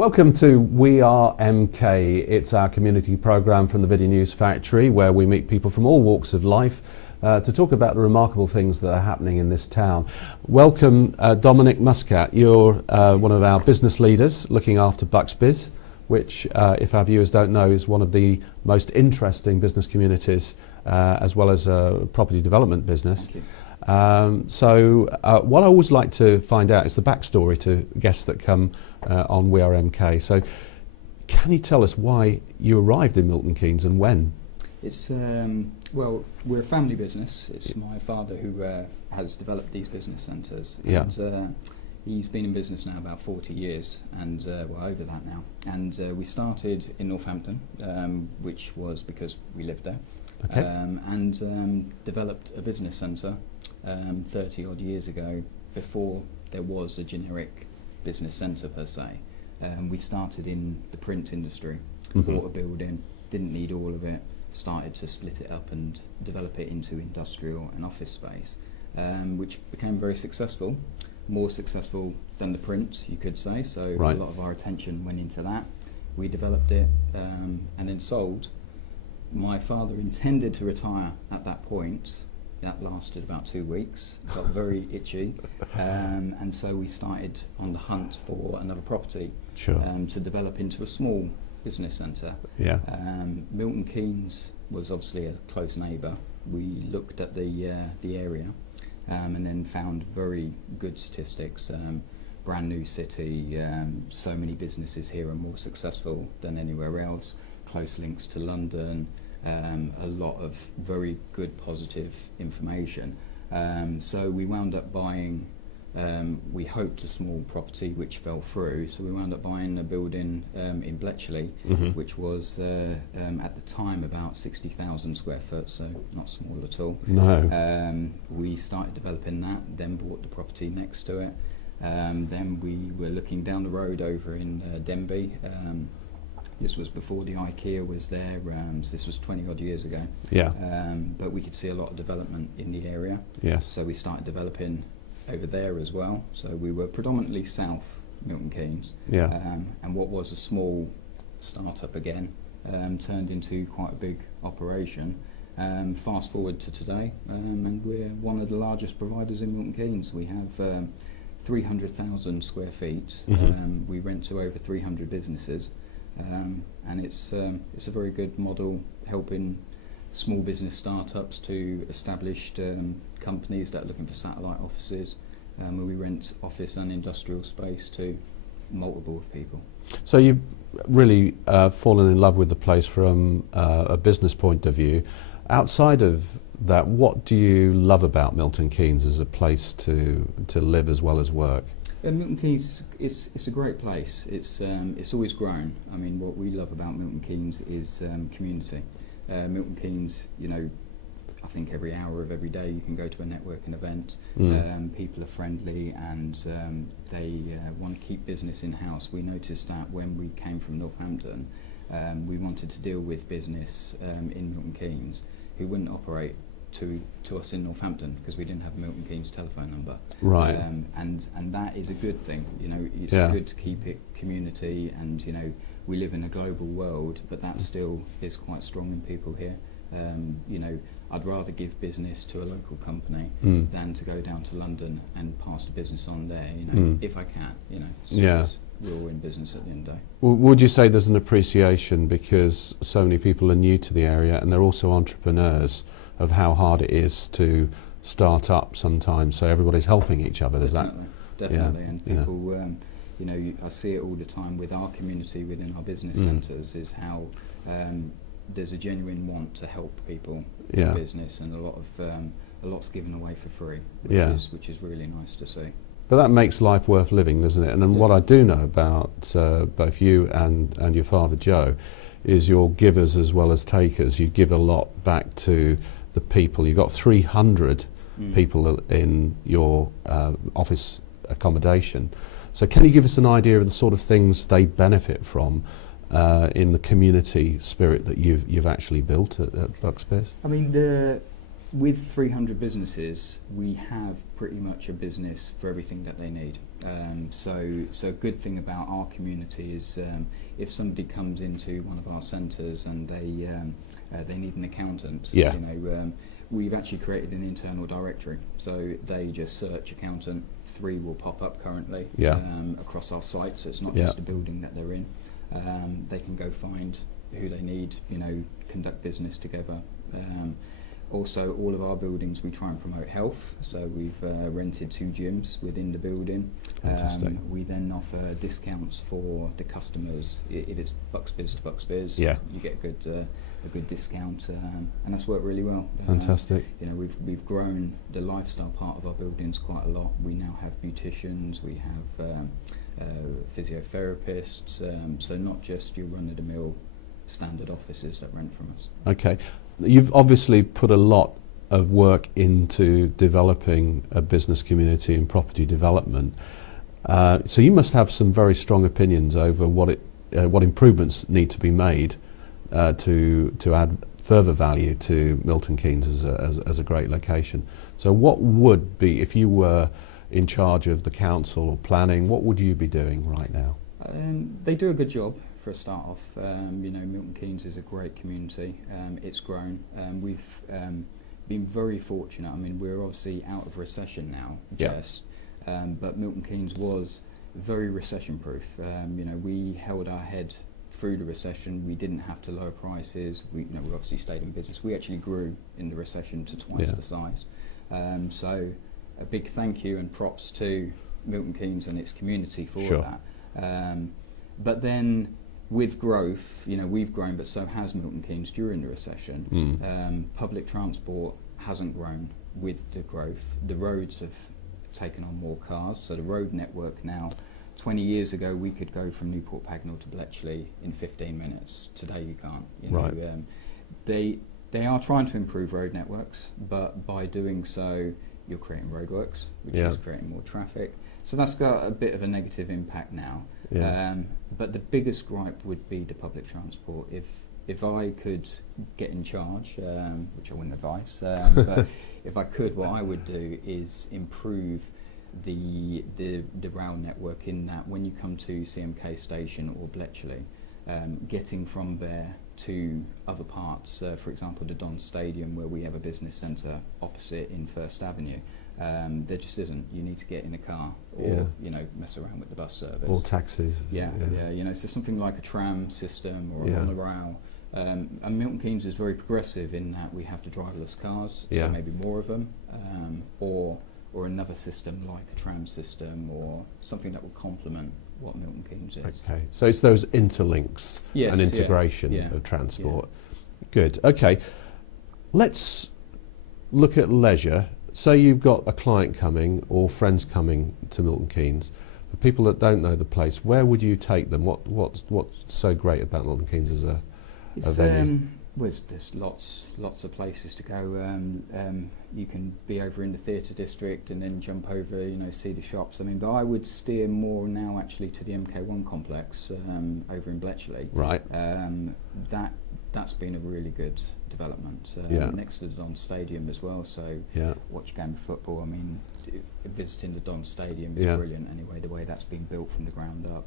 Welcome to We Are MK. It's our community programme from the Video News Factory where we meet people from all walks of life to talk about the remarkable things that are happening in this town. Welcome Dominic Muscat. You're one of our business leaders looking after Bucks Biz, which if our viewers don't know is one of the most interesting business communities as well as a property development business. Thank you. What I always like to find out is the backstory to guests that come on We Are MK. So can you tell us why you arrived in Milton Keynes and when? It's well, we're a family business. It's my father who has developed these business centres. Yeah. And he's been in business now about 40 years, and well, over that now. And we started in Northampton, which was because we lived there. Okay. And developed a business centre 30 odd years ago, before there was a generic business centre per se. We started in the print industry, bought a building, didn't need all of it, started to split it up and develop it into industrial and office space, which became very successful, more successful than the print, you could say. So Right. A lot of our attention went into that. We developed it and then sold. My father intended to retire at that point. That lasted about 2 weeks, got very itchy, and so we started on the hunt for another property to develop into a small business centre. Yeah. Milton Keynes was obviously a close neighbour. We looked at the area and then found very good statistics. Brand new city, so many businesses here are more successful than anywhere else, close links to London, a lot of very good positive information. So we wound up buying, we hoped a small property which fell through, so we wound up buying a building in Bletchley, which was at the time about 60,000 square foot, so not small at all. No. We started developing that, then bought the property next to it. Then we were looking down the road over in Denby. This was before the IKEA was there, so this was 20 odd years ago. Yeah. But we could see a lot of development in the area. Yes. So we started developing over there as well. So we were predominantly south Milton Keynes. Yeah. And what was a small startup again turned into quite a big operation. Fast forward to today, and we're one of the largest providers in Milton Keynes. We have 300,000 square feet. We rent to over 300 businesses. And it's a very good model, helping small business startups to established companies that are looking for satellite offices, where we rent office and industrial space to multiple of people. So you've really fallen in love with the place from a business point of view. Outside of that, what do you love about Milton Keynes as a place to live as well as work? Milton Keynes, it's a great place. It's always grown. I mean, what we love about Milton Keynes is community. Milton Keynes, you know, I think every hour of every day you can go to a networking event. People are friendly and they want to keep business in-house. We noticed that when we came from Northampton, we wanted to deal with business in Milton Keynes who wouldn't operate to us in Northampton because we didn't have a Milton Keynes telephone number. Right. And that is a good thing. You know, it's good to keep it community, and you know, we live in a global world, but that still is quite strong in people here. You know, I'd rather give business to a local company than to go down to London and pass the business on there, you know, if I can, you know. So we're all in business at the end of the day. Would you say there's an appreciation because so many people are new to the area and they're also entrepreneurs of how hard it is to start up sometimes, so everybody's helping each other? Definitely. And people, you know, I see it all the time with our community within our business centres, is how there's a genuine want to help people in business, and a lot's given away for free, which is really nice to see. But that makes life worth living, doesn't it? And then what I do know about both you and your father Joe is you're givers as well as takers. You give a lot back to the people. You've got 300 people in your office accommodation. So can you give us an idea of the sort of things they benefit from in the community spirit that you've actually built at Bucks Biz? I mean, with 300 businesses, we have pretty much a business for everything that they need. So a good thing about our community is if somebody comes into one of our centres and they need an accountant, Yeah. we've actually created an internal directory. So they just search accountant, 3 will pop up currently across our site. So it's not just a building that they're in. They can go find who they need, conduct business together. Also, all of our buildings, we try and promote health. So we've rented 2 gyms within the building. Fantastic. We then offer discounts for the customers. If it's Bucks Biz to Bucks Biz, Yeah. you get a good discount, and that's worked really well. Fantastic. We've grown the lifestyle part of our buildings quite a lot. We now have beauticians, we have physiotherapists, so not just your run-of-the-mill standard offices that rent from us. Okay. You've obviously put a lot of work into developing a business community and property development. So you must have some very strong opinions over what improvements need to be made to add further value to Milton Keynes as a great location. So what would be, if you were in charge of the council or planning, what would you be doing right now? They do a good job. For a start off, Milton Keynes is a great community. It's grown. We've been very fortunate. I mean, we're obviously out of recession now, but Milton Keynes was very recession-proof. We held our head through the recession. We didn't have to lower prices. We obviously stayed in business. We actually grew in the recession to twice the size. So a big thank you and props to Milton Keynes and its community for that. But then, with growth, we've grown, but so has Milton Keynes during the recession. Public transport hasn't grown with the growth. The roads have taken on more cars, so the road network now, 20 years ago we could go from Newport Pagnell to Bletchley in 15 minutes. Today you can't. They are trying to improve road networks, but by doing so you're creating roadworks, which is creating more traffic. So that's got a bit of a negative impact now. But the biggest gripe would be the public transport. If I could get in charge, which I wouldn't advise, but if I could, what I would do is improve the rail network, in that when you come to CMK Station or Bletchley, getting from there to other parts, for example the Don Stadium, where we have a business centre opposite in First Avenue, there just isn't. You need to get in a car or mess around with the bus service or taxis. So something like a tram system or a monorail. And Milton Keynes is very progressive in that we have the driverless cars, so maybe more of them, or another system like a tram system or something that will complement what Milton Keynes is. Okay, so it's those interlinks and integration of transport. Good. Okay, let's look at leisure. Say you've got a client coming or friends coming to Milton Keynes. For people that don't know the place, where would you take them? What's so great about Milton Keynes as a venue? There's lots of places to go. You can be over in the theatre district and then jump over, see the shops. I mean, but I would steer more now actually to the MK1 complex over in Bletchley. Right. That's been a really good development. Next to the Don Stadium as well. So watch a game of football. I mean, visiting the Don Stadium is brilliant anyway, the way that's been built from the ground up.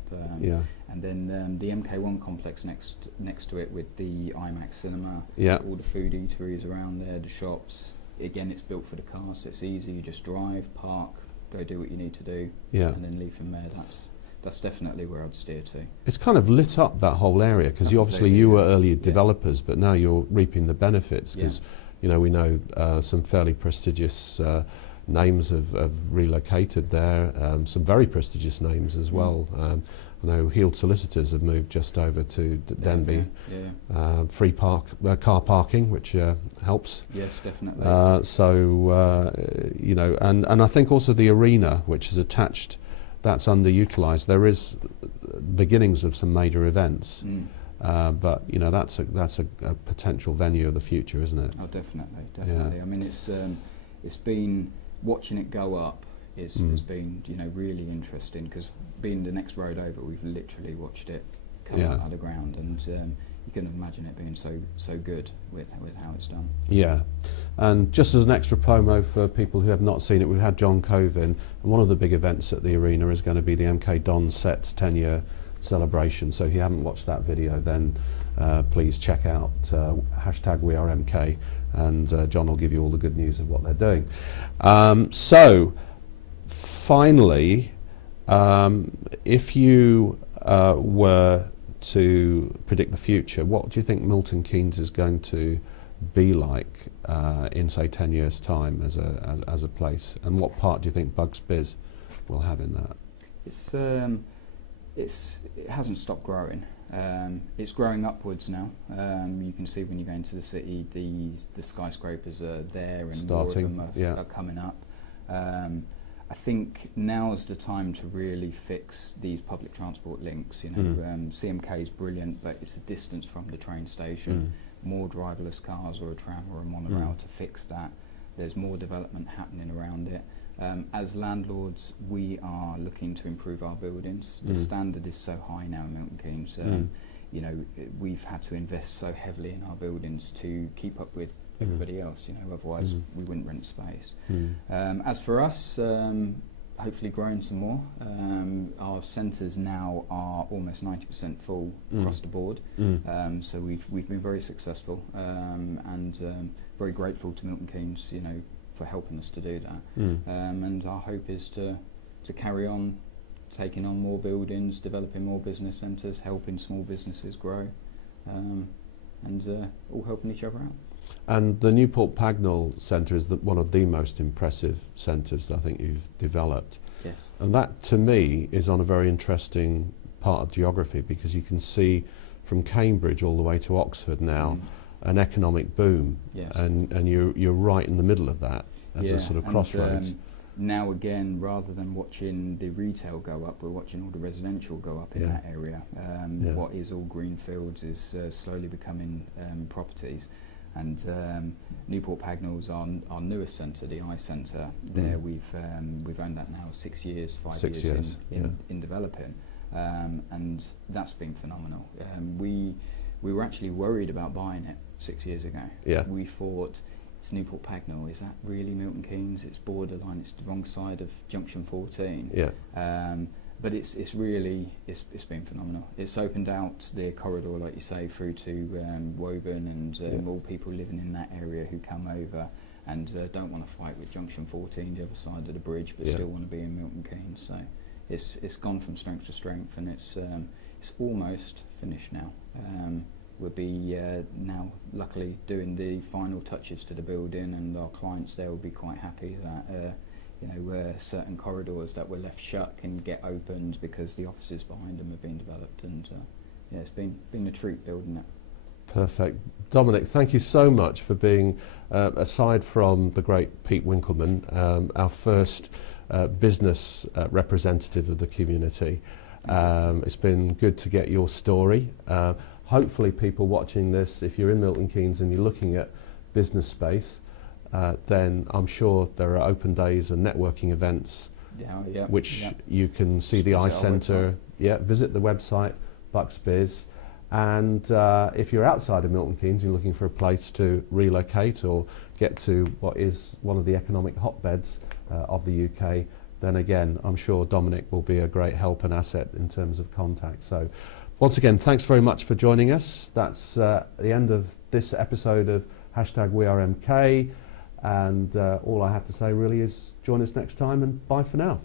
And then the MK1 complex next to it with the IMAX cinema, all the food eateries around there, the shops. Again, it's built for the cars, so it's easy. You just drive, park, go do what you need to do, and then leave from there. That's definitely where I'd steer to. It's kind of lit up that whole area, because you were early developers, but now you're reaping the benefits, because we know some fairly prestigious names have relocated there, some very prestigious names as well. I know Heald Solicitors have moved just over to Denby. Free car parking, which helps. Yes, definitely. And I think also the arena, which is attached, that's underutilised. There is beginnings of some major events, but that's a potential venue of the future, isn't it? Oh, definitely. I mean, it's been, watching it go up has been really interesting, because being the next road over, we've literally watched it come out of the ground, and you couldn't imagine it being so good with how it's done. Yeah, and just as an extra promo for people who have not seen it, we've had John Covin, and one of the big events at the arena is going to be the MK Don Sets 10-year celebration. So if you haven't watched that video, then please check out #WeAreMK, and John will give you all the good news of what they're doing. So finally, if you were to predict the future, what do you think Milton Keynes is going to be like in, say, 10 years' time as a place, and what part do you think Bucks Biz will have in that? It hasn't stopped growing. It's growing upwards now. You can see when you go into the city, the skyscrapers are there, and starting, more of them are coming up. I think now's the time to really fix these public transport links. You know, CMK is brilliant, but it's a distance from the train station. More driverless cars or a tram or a monorail to fix that. There's more development happening around it. As landlords, we are looking to improve our buildings. The standard is so high now in Milton Keynes. You know, we've had to invest so heavily in our buildings to keep up with everybody else. You know, otherwise we wouldn't rent space. As for us, hopefully growing some more. Our centres now are almost 90% full across the board. So we've been very successful, and very grateful to Milton Keynes, you know, for helping us to do that. And our hope is to carry on taking on more buildings, developing more business centres, helping small businesses grow, and all helping each other out. And the Newport Pagnell Centre is one of the most impressive centres I think you've developed. Yes. And that, to me, is on a very interesting part of geography, because you can see from Cambridge all the way to Oxford now an economic boom, yes. and you're right in the middle of that as a sort of crossroads. Now again, rather than watching the retail go up, we're watching all the residential go up in that area. What is all greenfields is slowly becoming properties. And Newport Pagnell's our newest centre, the I Centre. There we've owned that now 6 years, 5 years in developing, and that's been phenomenal. We were actually worried about buying it 6 years ago. We thought, it's Newport Pagnell, is that really Milton Keynes? It's borderline, it's the wrong side of Junction 14. But it's really been phenomenal. It's opened out the corridor, like you say, through to Woburn, and more people living in that area who come over and don't want to fight with Junction 14, the other side of the bridge, but still want to be in Milton Keynes. So it's gone from strength to strength, and it's almost finished now. We'll be now luckily doing the final touches to the building, and our clients there will be quite happy that certain corridors that were left shut can get opened because the offices behind them have been developed, and it's been a treat building it. Perfect. Dominic, thank you so much for being, aside from the great Pete Winkleman, our first business representative of the community. It's been good to get your story. Hopefully people watching this, if you're in Milton Keynes and you're looking at business space, then I'm sure there are open days and networking events which you can see. Just the I Centre. Visit the website, Bucks Biz. And if you're outside of Milton Keynes, you're looking for a place to relocate or get to what is one of the economic hotbeds of the UK, then again, I'm sure Dominic will be a great help and asset in terms of contact. So once again, thanks very much for joining us. That's the end of this episode of #WeAreMK. And all I have to say really is join us next time, and bye for now.